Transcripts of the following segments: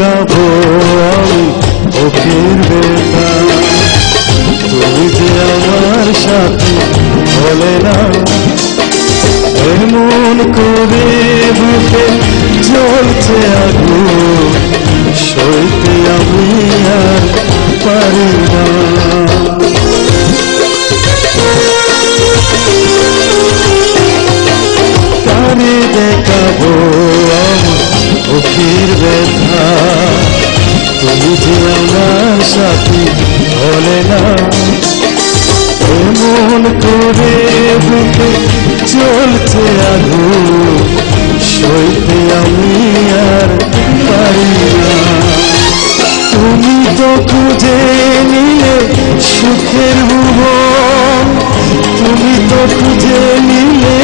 দেখাবো আমি বুকের ব্যথা, তুমি যে আমার সাথে বলে না, এমন করে বুকে জ্বলছে আগুন, সইতে আমি আর পারি না। কারে দেখাবো আমি বুকের ব্যথা, তুমি যে আমার সাথে বলে না, এমন করে বুকে চলছে আগুন, সইতে আমি আর পারি না। তুমি তো খুঁজে নিলে সুখের ভুবন, তুমি তো খুঁজে নিলে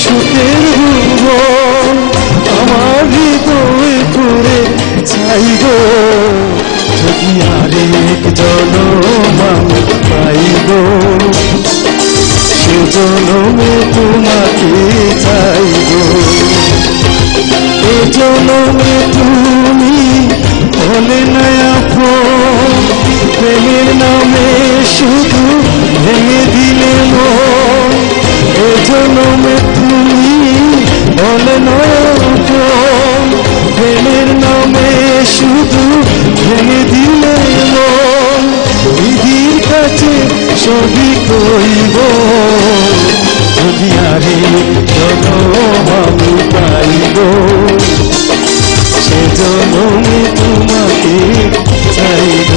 সুখের ভুবন, আমার হৃদয় পুরে চাইব যদি আরেক জনম আমি পাইব, সে জনমে তোমাকে চাইব। এ জনমে তুমি বলে না আপন, প্রেমের নামে শুধু ভেঙে দিলে মন। এ জনমে তুমি বলে না আপন, প্রেমের নামে শুধু ভেঙে দিলে মন। বিধির কাছে সবই কইব যদি আরে জনম আমি পাইব, সে জনমে তোমাকে চাইব।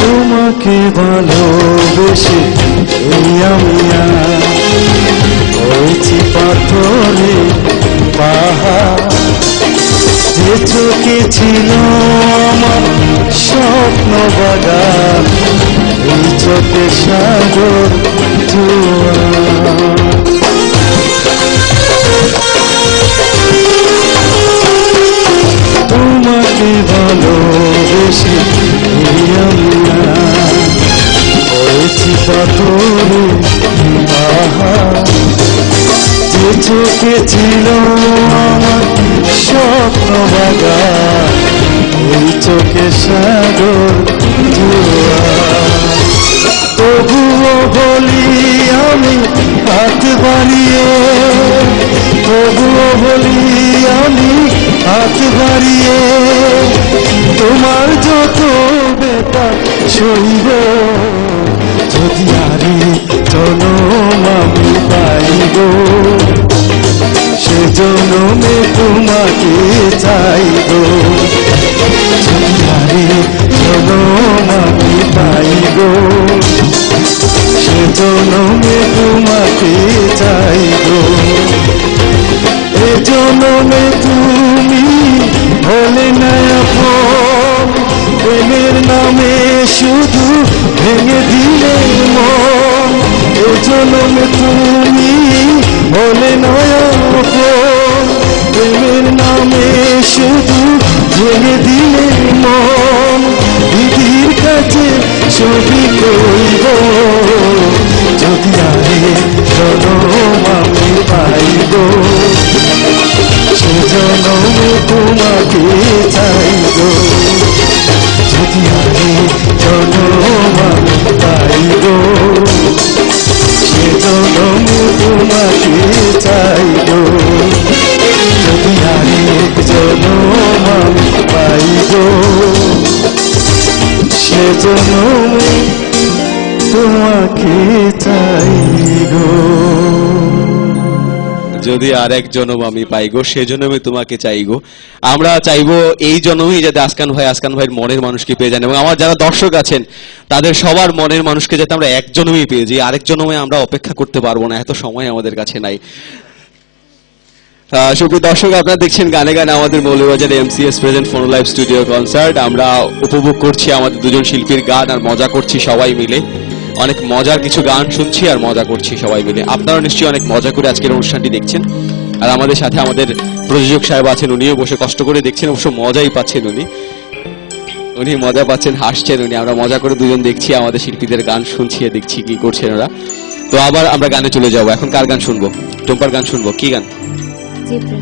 তোমাকে ভালোবেসে এই আমি হয়েছি পাথরে পাহাড়, যে চোখে ছিল আমার স্বপ্ন বাগান, এই চোখে সাগর জোয়ার। তোমাকে ভালোবেসে এই আমি হয়েছি পাথরে পাহাড়, যে চোখে ছিল আমার স্বপ্ন বাগান, এই চোখে সাগর জোয়ার। তবুও বলি আমি হাত বাড়িয়ে, তবুও বলি আমি হাত বাড়িয়ে, তোমার যত বেতা সইব যদি আরে জনম আমি পাইব, সে জনমে তোমাকে চাইব। যদি আরে জনম আমি পাইব, সে জনমে তোমাকে চাইব। এ জনমে তুমি হলে না আপন, প্রেমের নামে শুধু ভেঙে দিলে মন। এ জনমে তুমি হলে না আপন, প্রেমের নামে শুধু ভেঙে দিলে মন। বিধির কাছে সবই কইব যদি আরে জনম আমি পাইব, সে জনমে তোমাকে চাইব। যদি আরে জনম আমি পাইব, সে জনমে তোমাকে চাইব। যদি আরেক জনম আমি পাইব, সে জনমে তোমাকে চাইব। যদি আর এক জন্ম আমি পাইগো সে জন্মে তোমাকে চাইগো। আমরা চাইবো এই জন্মই যাতে আসকান ভাইয়ের মনের মানুষকে পেয়ে যান, এবং আমার যারা দর্শক আছেন তাদের সবার মনের মানুষকে যাতে আমরা এক জন্মই পেয়ে যাই, আরেক জন্মে আমরা অপেক্ষা করতে পারবো না, এত সময় আমাদের কাছে নাই। সুপ্রিয় দর্শক, আপনারা দেখছেন গানে গানে আমাদের Moulvibazar MCS present phone live studio concert. আমরা উপভোগ করছি আমাদের দুজন শিল্পীর গান আর মজা করছি সবাই মিলে। অনেক মজার কিছু গান শুনছি আর মজা করছি সবাই মিলে। আপনারা নিশ্চয়ই অনেক মজা করে আজকের অনুষ্ঠানটি দেখছেন। আর আমাদের সাথে আমাদের প্রযোজক সাহেব আছেন, উনিও বসে কষ্ট করে দেখছেন, অবশ্য মজাই পাচ্ছেন উনি মজা পাচ্ছেন, হাসছেন উনি। আমরা মজা করে দুজন দেখছি, আমাদের শিল্পীদের গান শুনছি, দেখছি কি করছেন ওরা। তো আবার আমরা গানে চলে যাবো। এখন কার গান শুনবো? টুম্পার গান শুনবো। কি গান? জিব্রা।